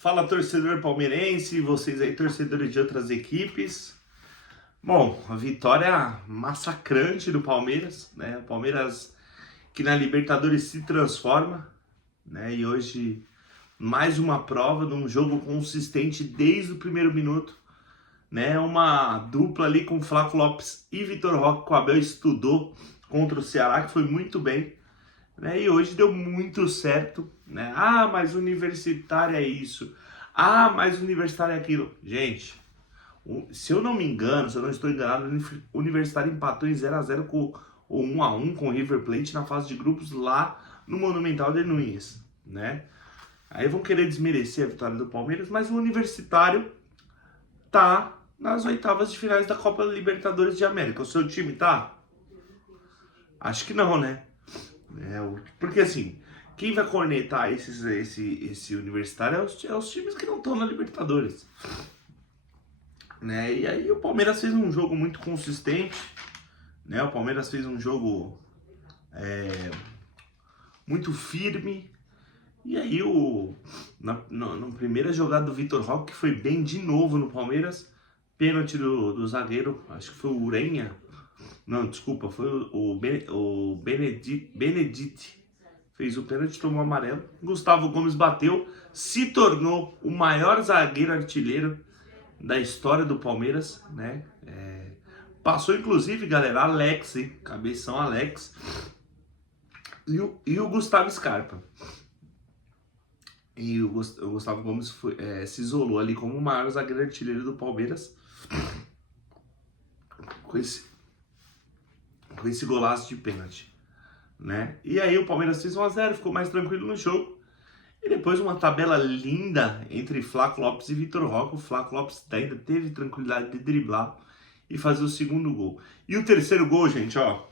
Fala, torcedor palmeirense, vocês aí torcedores de outras equipes. Bom, a vitória massacrante do Palmeiras, né? O Palmeiras que na Libertadores se transforma, né? E hoje mais uma prova de um jogo consistente desde o primeiro minuto, né? Uma dupla ali com Flaco Lopes e Vitor Roque, que o Abel estudou contra o Ceará, que foi muito bem, né? E hoje deu muito certo, né? Ah, mas Universitário é isso. Ah, mas Universitário é aquilo. Gente, se eu não me engano, se eu não estou enganado, o Universitário empatou em 0x0 com ou 1x1 com o River Plate na fase de grupos lá no Monumental de Núñez, né? Aí vão querer desmerecer a vitória do Palmeiras, mas o Universitário tá nas oitavas de finais da Copa Libertadores de América. O seu time tá? Acho que não, né? Porque assim, quem vai cornetar esse Universitário é os times que não estão na Libertadores, né? E aí o Palmeiras fez um jogo muito consistente, né? O Palmeiras fez um jogo muito firme. E aí na primeira jogada do Vitor Roque, que foi bem de novo no Palmeiras, pênalti do zagueiro, acho que foi o Urenha. Não, desculpa, foi o Benedite. Fez o pênalti, tomou amarelo. Gustavo Gomes bateu, se tornou o maior zagueiro artilheiro da história do Palmeiras, né? Passou inclusive, galera, Alex, hein? Cabeção Alex. E o Gustavo Scarpa. E o Gustavo Gomes se isolou ali como o maior zagueiro artilheiro do Palmeiras. Com esse golaço de pênalti, né? E aí o Palmeiras fez 1x0, ficou mais tranquilo no jogo. E depois uma tabela linda entre Flaco Lopes e Vitor Roque. O Flaco Lopes ainda teve tranquilidade de driblar e fazer o segundo gol. E o terceiro gol, gente, ó.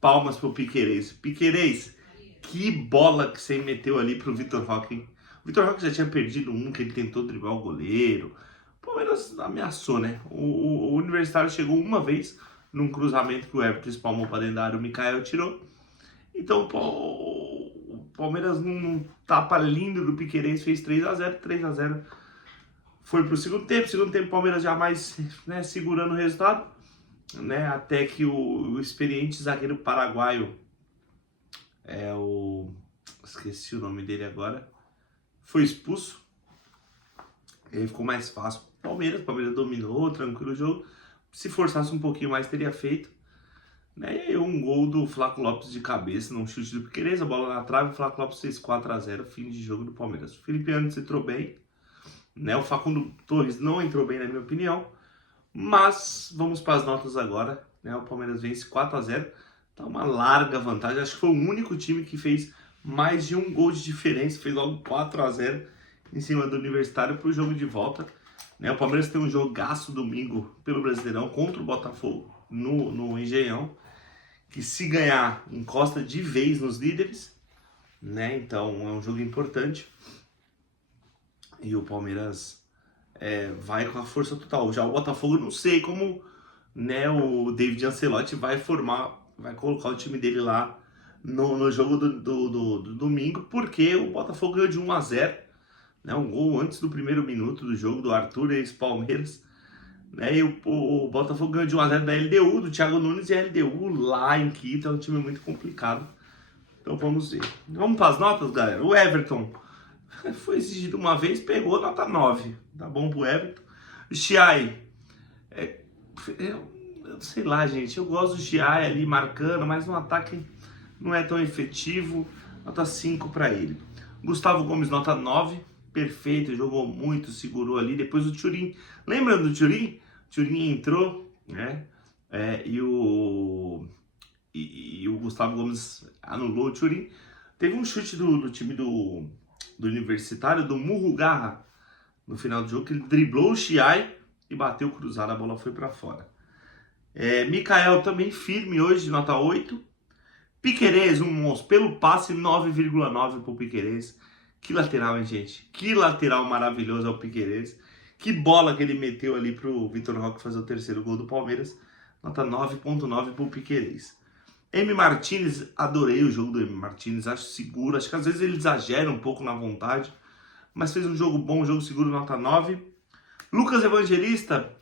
Palmas pro Piquerez. Piquerez, que bola que você meteu ali pro Vitor Roque, hein? O Vitor Roque já tinha perdido um, que ele tentou driblar o goleiro. O Palmeiras ameaçou, né? O Universitário chegou uma vez num cruzamento que o Everton espalmou para dentro da área, o Mikael tirou. Então o Palmeiras num tapa lindo do Piquerez fez 3x0 foi pro segundo tempo. Segundo tempo o Palmeiras já mais, né, segurando o resultado, né? Até que o experiente zagueiro paraguaio, esqueci o nome dele agora, foi expulso. Aí ficou mais fácil. O Palmeiras dominou, tranquilo o jogo. Se forçasse um pouquinho mais, teria feito, né? E aí um gol do Flaco Lopes de cabeça, num chute do Piquerez, a bola na trave, o Flaco Lopes fez 4x0, fim de jogo do Palmeiras. O Felipe Anderson entrou bem, né? O Facundo Torres não entrou bem, na minha opinião. Mas vamos para as notas agora, né? O Palmeiras vence 4x0, tá uma larga vantagem. Acho que foi o único time que fez mais de um gol de diferença, fez logo 4x0 em cima do Universitário para o jogo de volta, né? O Palmeiras tem um jogaço domingo pelo Brasileirão contra o Botafogo no Engenhão, que se ganhar encosta de vez nos líderes, né? Então é um jogo importante e o Palmeiras vai com a força total. Já o Botafogo, não sei como, né, o David Ancelotti vai colocar o time dele lá no jogo do domingo, porque o Botafogo ganhou de 1x0, né, um gol antes do primeiro minuto do jogo do Arthur, ex-Palmeiras, né, e o Botafogo ganhou de 1x0 da LDU, do Thiago Nunes, e a LDU lá em Quito é um time muito complicado. Então vamos ver. Vamos para as notas, galera. O Everton foi exigido uma vez, pegou nota 9. Tá bom pro Everton. O Chiai, sei lá, gente, eu gosto do Chiai ali marcando, mas no ataque não é tão efetivo. Nota 5 para ele. Gustavo Gomes, nota 9. Perfeito, jogou muito, segurou ali. Depois o Thuram, lembrando do Thuram? O Thuram entrou, né? E o Gustavo Gomes anulou o Thuram. Teve um chute do time do Universitário, do Murrugarra, no final do jogo, que ele driblou o Chiai e bateu cruzado, a bola foi para fora. Mikael também firme hoje, nota 8. Piquerez, um monstro, pelo passe 9,9 pro Piquerez. Que lateral, hein, gente? Que lateral maravilhoso é o Piquerez. Que bola que ele meteu ali pro Vitor Roque fazer o terceiro gol do Palmeiras. Nota 9,9 pro Piquerez. M. Martinez, adorei o jogo do M. Martinez, acho seguro, acho que às vezes ele exagera um pouco na vontade, mas fez um jogo bom, um jogo seguro, nota 9. Lucas Evangelista,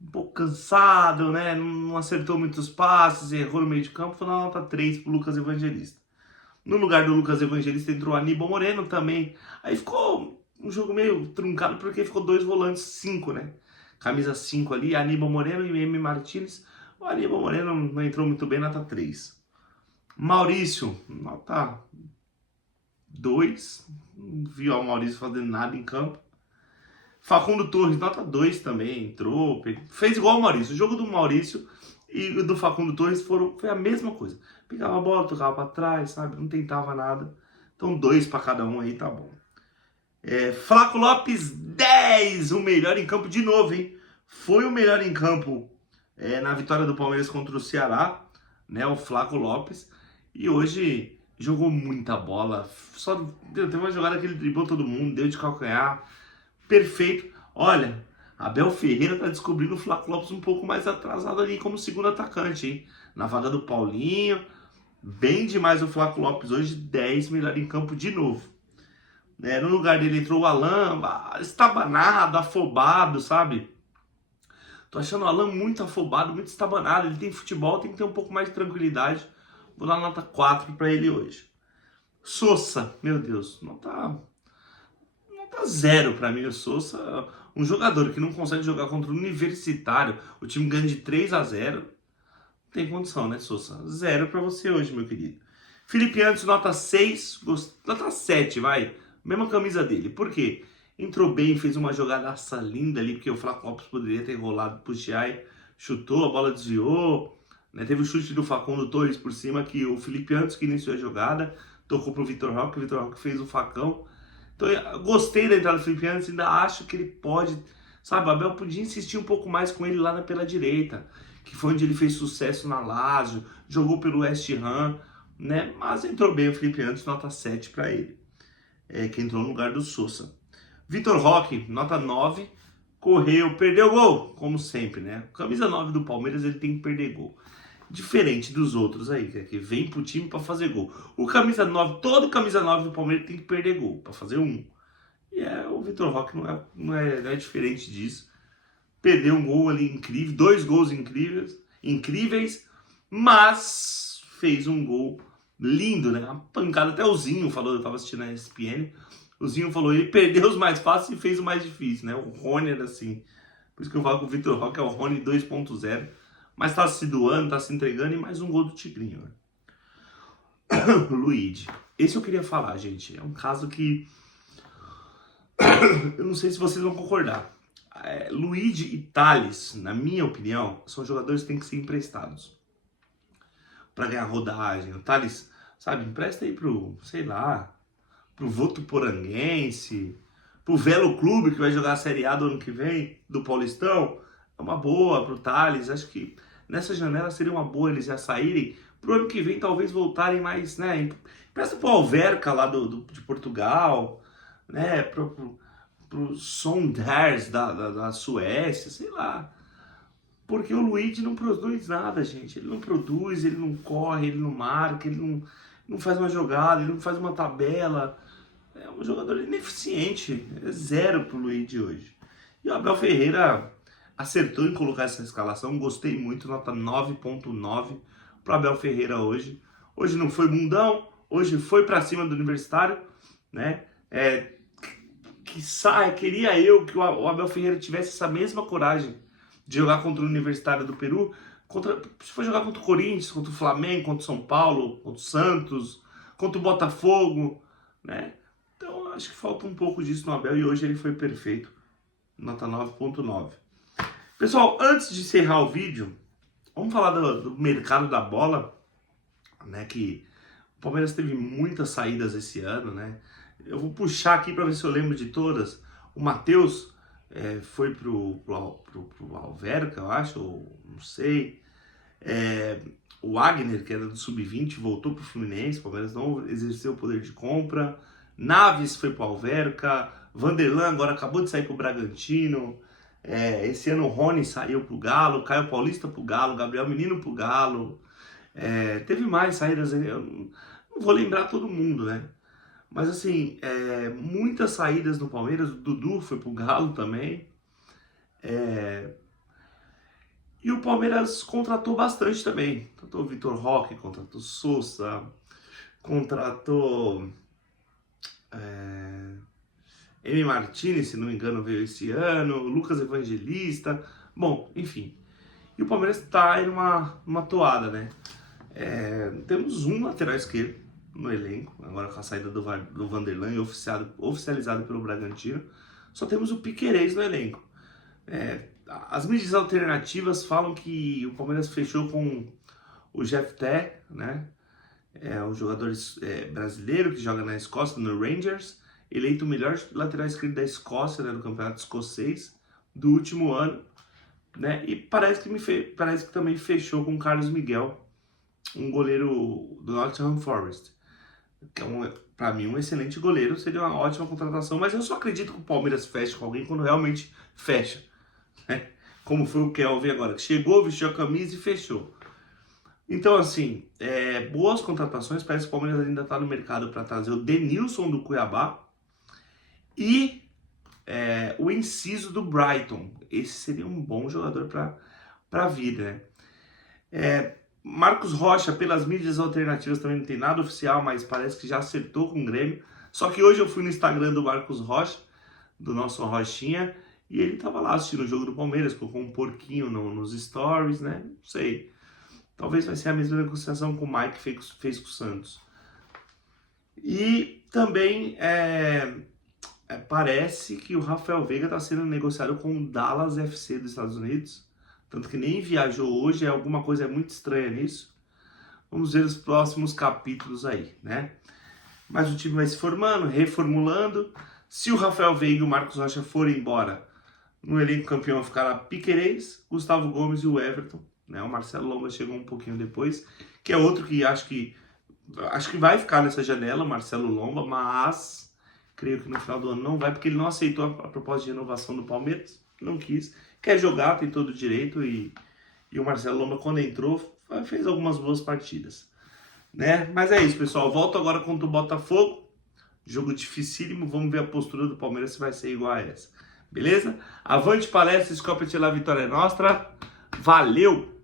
um pouco cansado, né? Não acertou muitos passes, errou no meio de campo, foi na nota 3 pro Lucas Evangelista. No lugar do Lucas Evangelista entrou Aníbal Moreno também. Aí ficou um jogo meio truncado porque ficou 2 volantes, 5, né? Camisa 5 ali, Aníbal Moreno e M. Martinez. O Aníbal Moreno não entrou muito bem, nota 3. Maurício, nota 2. Não vi o Maurício fazendo nada em campo. Facundo Torres, nota 2 também, entrou, fez igual o Maurício. O jogo do Maurício e o do Facundo Torres foi a mesma coisa. Pegava a bola, tocava pra trás, sabe? Não tentava nada. Então 2 para cada um aí, tá bom. Flaco Lopes, 10, o melhor em campo de novo, hein? Foi o melhor em campo na vitória do Palmeiras contra o Ceará, né? O Flaco Lopes. E hoje jogou muita bola. Só teve uma jogada que ele driblou todo mundo, deu de calcanhar. Perfeito. Olha, Abel Ferreira tá descobrindo o Flaco Lopes um pouco mais atrasado ali como segundo atacante, hein? Na vaga do Paulinho. Bem demais o Flaco Lopes hoje, 10, melhor em campo de novo. No lugar dele entrou o Alan, estabanado, afobado, sabe? Tô achando o Alan muito afobado, muito estabanado. Ele tem futebol, tem que ter um pouco mais de tranquilidade. Vou dar nota 4 para ele hoje. Sousa, meu Deus, nota 0 para mim. O Sousa, um jogador que não consegue jogar contra o Universitário, o time ganha de 3-0. Não tem condição, né, Sousa? 0 para você hoje, meu querido. Felipe Anderson, nota 6, nota 7, vai. Mesma camisa dele. Por quê? Entrou bem, fez uma jogadaça linda ali, porque o Flaco Lopes poderia ter rolado pro Thiago, chutou, a bola desviou, né? Teve o chute do Facundo Torres por cima, que o Felipe Anderson que iniciou a jogada, tocou pro Vitor Roque, o Vitor Roque fez o facão. Então eu gostei da entrada do Felipe Anderson, ainda acho que ele pode, sabe, o Abel podia insistir um pouco mais com ele lá pela direita, que foi onde ele fez sucesso na Lazio, jogou pelo West Ham, né? Mas entrou bem o Felipe Anderson, nota 7 para ele, que entrou no lugar do Sousa. Vitor Roque, nota 9, correu, perdeu gol, como sempre, né? Camisa 9 do Palmeiras, ele tem que perder gol. Diferente dos outros aí, que vem pro time para fazer gol. O camisa 9, todo camisa 9 do Palmeiras tem que perder gol, para fazer um. E o Vitor Roque não é diferente disso. Perdeu um gol ali incrível, 2 gols incríveis, mas fez um gol lindo, né? Uma pancada, até o Zinho falou, eu tava assistindo a ESPN, o Zinho falou, ele perdeu os mais fáceis e fez o mais difícil, né? O Rony era assim. Por isso que eu falo que o Vitor Roque é o Rony 2.0. Mas tá se doando, tá se entregando, e mais um gol do Tigrinho, né? Luigi. Esse eu queria falar, gente. É um caso que eu não sei se vocês vão concordar. Luigi e Thales, na minha opinião, são jogadores que têm que ser emprestados para ganhar rodagem. O Thales, sabe, empresta aí pro, sei lá, pro Votuporanguense, pro Velo Clube, que vai jogar a Série A do ano que vem, do Paulistão. É uma boa pro Thales. Acho que nessa janela seria uma boa eles já saírem. Pro ano que vem talvez voltarem mais, né? Empresta pro Alverca lá de Portugal, né? Pro Sonders da Suécia, sei lá. Porque o Luigi não produz nada, gente. Ele não produz, ele não corre, ele não marca, ele não faz uma jogada, ele não faz uma tabela. É um jogador ineficiente. É 0 pro Luigi hoje. E o Abel Ferreira acertou em colocar essa escalação. Gostei muito, nota 9.9 pro Abel Ferreira hoje. Hoje não foi bundão, hoje foi pra cima do Universitário, né? Queria eu que o Abel Ferreira tivesse essa mesma coragem de jogar contra o Universitário do Peru, se for jogar contra o Corinthians, contra o Flamengo, contra o São Paulo, contra o Santos, contra o Botafogo, né? Então acho que falta um pouco disso no Abel e hoje ele foi perfeito, nota 9.9. Pessoal, antes de encerrar o vídeo, vamos falar do mercado da bola, né? Que o Palmeiras teve muitas saídas esse ano, né? Eu vou puxar aqui para ver se eu lembro de todas. O Matheus foi pro Alverca, eu acho, ou não sei. O Wagner, que era do Sub-20, voltou pro Fluminense. O Palmeiras não exerceu o poder de compra. Naves foi pro Alverca. Vanderlan agora acabou de sair pro Bragantino. Esse ano o Rony saiu pro Galo. Caio Paulista pro Galo. Gabriel Menino pro Galo. Teve mais saídas, eu não vou lembrar todo mundo, né? Mas assim, muitas saídas no Palmeiras. O Dudu foi pro Galo também. E o Palmeiras contratou bastante também. Contratou o Vitor Roque, contratou Sousa, contratou Emi Martinez, se não me engano, veio esse ano, Lucas Evangelista. Bom, enfim. E o Palmeiras está em uma toada, né? Temos um lateral esquerdo no elenco, agora com a saída do Vanderlan, oficializado pelo Bragantino. Só temos o Piquerez no elenco. As mídias alternativas falam que o Palmeiras fechou com o Jefté, né? Um jogador brasileiro que joga na Escócia, no Rangers, eleito o melhor lateral esquerdo da Escócia, né, no campeonato escocês do último ano, né? E parece que também fechou com o Carlos Miguel, um goleiro do Nottingham Forest, que é para mim um excelente goleiro, seria uma ótima contratação, mas eu só acredito que o Palmeiras feche com alguém quando realmente fecha, né? Como foi o Kelvin agora, que chegou, vestiu a camisa e fechou. Então, assim, boas contratações. Parece que o Palmeiras ainda está no mercado para trazer o Denilson do Cuiabá e o Enciso do Brighton. Esse seria um bom jogador para vir, né? Marcos Rocha, pelas mídias alternativas, também não tem nada oficial, mas parece que já acertou com o Grêmio. Só que hoje eu fui no Instagram do Marcos Rocha, do nosso Rochinha, e ele tava lá assistindo o jogo do Palmeiras, colocou um porquinho nos stories, né? Não sei. Talvez vai ser a mesma negociação que o Mike fez com o Santos. E também parece que o Rafael Veiga está sendo negociado com o Dallas FC dos Estados Unidos. Tanto que nem viajou hoje, alguma coisa muito estranha nisso. Vamos ver os próximos capítulos aí, né? Mas o time vai se formando, reformulando. Se o Rafael Veiga e o Marcos Rocha forem embora, no elenco campeão ficará Piquerez, Gustavo Gomes e o Everton, né? O Marcelo Lomba chegou um pouquinho depois, que é outro que acho que vai ficar nessa janela, o Marcelo Lomba, mas creio que no final do ano não vai, porque ele não aceitou a proposta de renovação do Palmeiras, não quis, quer jogar, tem todo o direito, e o Marcelo Lomba, quando entrou, fez algumas boas partidas, né? Mas é isso, pessoal, volto agora contra o Botafogo, jogo dificílimo, vamos ver a postura do Palmeiras se vai ser igual a essa, beleza? Avante palestra, Scopet la vitória é nossa, valeu!